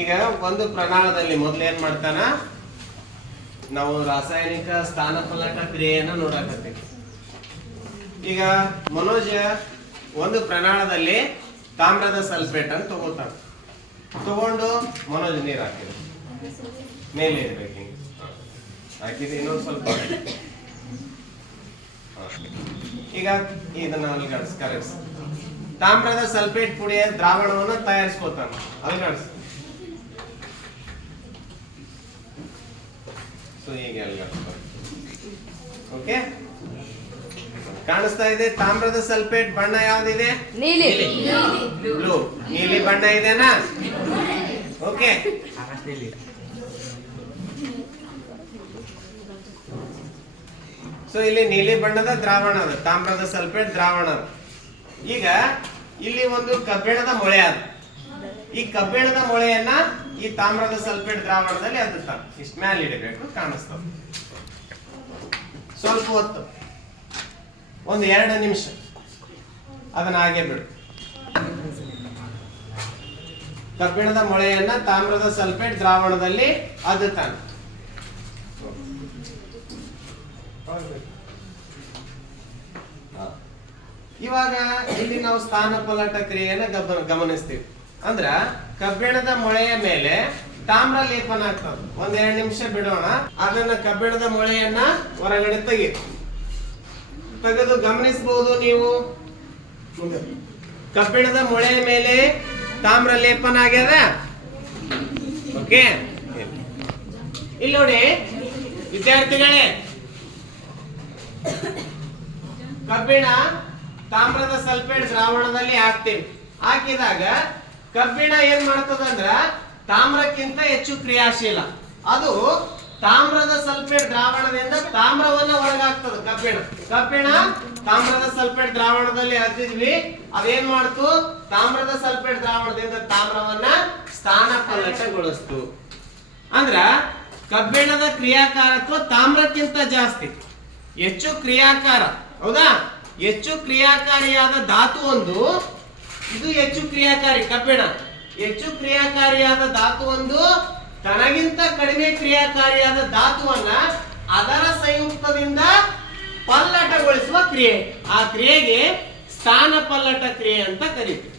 ಈಗ ಒಂದು ಪ್ರಣಾಳದಲ್ಲಿ ಮೊದಲು ಏನ್ ಮಾಡ್ತಾನ? ನಾವು ರಾಸಾಯನಿಕ ಸ್ಥಾನ ಫಲಕ ಕ್ರಿಯೆಯನ್ನು ನೋಡಕತ್ತೀವಿ. ಈಗ ಮನೋಜ ಒಂದು ಪ್ರಣಾಳದಲ್ಲಿ ತಾಮ್ರದ ಸಲ್ಫೇಟ್ ಅನ್ನು ತಗೋತಾನ. ತಗೊಂಡು ಮನೋಜ್ ನೀರು ಹಾಕಿದ ಮೇಲೆ ಇರ್ಬೇಕು ಹಿಂಗೆ. ಹಾಕಿದ್ರೆ ಇನ್ನೊಂದು ಸ್ವಲ್ಪ. ಈಗ ಇದನ್ನ ಅಲ್ಲಿ ಕರೆಕ್ಸ್ ತಾಮ್ರದ ಸಲ್ಫೇಟ್ ಪುಡಿಯ ದ್ರಾವಣವನ್ನು ತಯಾರಿಸ್ಕೋತಾನ ಅಲ್ಗಾಡ್ಸ್ ಸೊ ಹೀಗೆ ಓಕೆ ಕಾಣಿಸ್ತಾ ಇದೆ. ತಾಮ್ರದ ಸಲ್ಫೇಟ್ ಬಣ್ಣ ಯಾವ್ದಿದೆ? ನೀಲಿ. ಬ್ಲೂ ನೀಲಿ ಬಣ್ಣ ಇದೆನಾ? ಓಕೆ ಸೊ ಇಲ್ಲಿ ನೀಲಿ ಬಣ್ಣದ ದ್ರಾವಣ ಅದ. ತಾಮ್ರದ ಸಲ್ಫೇಟ್ ದ್ರಾವಣ ಅದ. ಈಗ ಇಲ್ಲಿ ಒಂದು ಕಬ್ಬಿಣದ ಮೊಳೆ ಅದು. ಈ ಕಬ್ಬಿಣದ ಮೊಳೆಯನ್ನ ಈ ತಾಮ್ರದ ಸಲ್ಫೇಟ್ ದ್ರಾವಣದಲ್ಲಿ ಅದು ಇಷ್ಟ ಇಡಬೇಕು ಕಾಣಿಸ್ತಾವ ಸ್ವಲ್ಪ ಹೊತ್ತು. ಒಂದು ಎರಡು ನಿಮಿಷ. ಅದನ್ನ ಹಾಗೆ ಬಿಡು. ಕಬ್ಬಿಣದ ಮೊಳೆಯನ್ನ ತಾಮ್ರದ ಸಲ್ಫೇಟ್ ದ್ರಾವಣದಲ್ಲಿ ಅದ್ದುತ್ತಾನೆ ಹಾ. ಇವಾಗ ಇಲ್ಲಿ ನಾವು ಸ್ಥಾನ ಪಲಾಟ ಕ್ರಿಯೆಯನ್ನ ಗಮ- ಗಮನಿಸ್ತೀವಿ. ಅಂದ್ರ ಕಬ್ಬಿಣದ ಮೊಳೆಯ ಮೇಲೆ ತಾಮ್ರ ಲೇಪನ ಆಗ್ತದೆ. ಒಂದ್ ನಿಮಿಷ ಬಿಡೋಣ. ಅದನ್ನ ಕಬ್ಬಿಣದ ಮೊಳೆಯನ್ನ ಹೊರಗಡೆ ತೆಗಿ. ತೆಗೆದು ಗಮನಿಸಬಹುದು ನೀವು. ಕಬ್ಬಿಣದ ಮೊಳೆಯ ಮೇಲೆ ತಾಮ್ರ ಲೇಪನ ಆಗ್ಯದ? ಓಕೆ. ಇಲ್ಲಿ ನೋಡಿ, ವಿದ್ಯಾರ್ಥಿಗಳೇ. ಕಬ್ಬಿಣ ತಾಮ್ರದ ಸಲ್ಫೇಟ್ ದ್ರಾವಣದಲ್ಲಿ ಹಾಕ್ತೀವಿ. ಹಾಕಿದಾಗ ಕಬ್ಬಿಣ ಏನ್ ಮಾಡ್ತದಂದ್ರ ತಾಮ್ರಕ್ಕಿಂತ ಹೆಚ್ಚು ಕ್ರಿಯಾಶೀಲ. ಅದು ತಾಮ್ರದ ಸಲ್ಫೇಟ್ ದ್ರಾವಣದಿಂದ ತಾಮ್ರವನ್ನ ಒಳಗಾಗ್ತದೆ ಕಬ್ಬಿಣ. ಕಬ್ಬಿಣ ತಾಮ್ರದ ಸಲ್ಫೇಟ್ ದ್ರಾವಣದಲ್ಲಿ ಹಾಕಿದ್ವಿ ಅದೇನ್ ಮಾಡ್ತು? ತಾಮ್ರದ ಸಲ್ಫೇಟ್ ದ್ರಾವಣದಿಂದ ತಾಮ್ರವನ್ನ ಸ್ಥಾನ ಪಲ್ಲಟಗೊಳಿಸ್ತು ಅಂದ್ರ ಕಬ್ಬಿಣದ ಕ್ರಿಯಾಕಾರತ್ವ ತಾಮ್ರಕ್ಕಿಂತ ಜಾಸ್ತಿ. ಹೆಚ್ಚು ಕ್ರಿಯಾಕಾರ. ಹೌದಾ? ಹೆಚ್ಚು ಕ್ರಿಯಾಕಾರಿಯಾದ ಧಾತು ಒಂದು, ಇದು ಹೆಚ್ಚು ಕ್ರಿಯಾಕಾರಿ, ಕಬ್ಬಿಣ. ಹೆಚ್ಚು ಕ್ರಿಯಾಕಾರಿಯಾದ ಧಾತು ಒಂದು, ತನಗಿಂತ ಕಡಿಮೆ ಕ್ರಿಯಾಕಾರಿಯಾದ ಧಾತುವನ್ನ ಅದರ ಸಂಯುಕ್ತದಿಂದ ಪಲ್ಲಟಗೊಳಿಸುವ ಕ್ರಿಯೆ. ಆ ಕ್ರಿಯೆಗೆ ಸ್ಥಾನ ಪಲ್ಲಟ ಕ್ರಿಯೆ ಅಂತ ಕರೀತೀವಿ.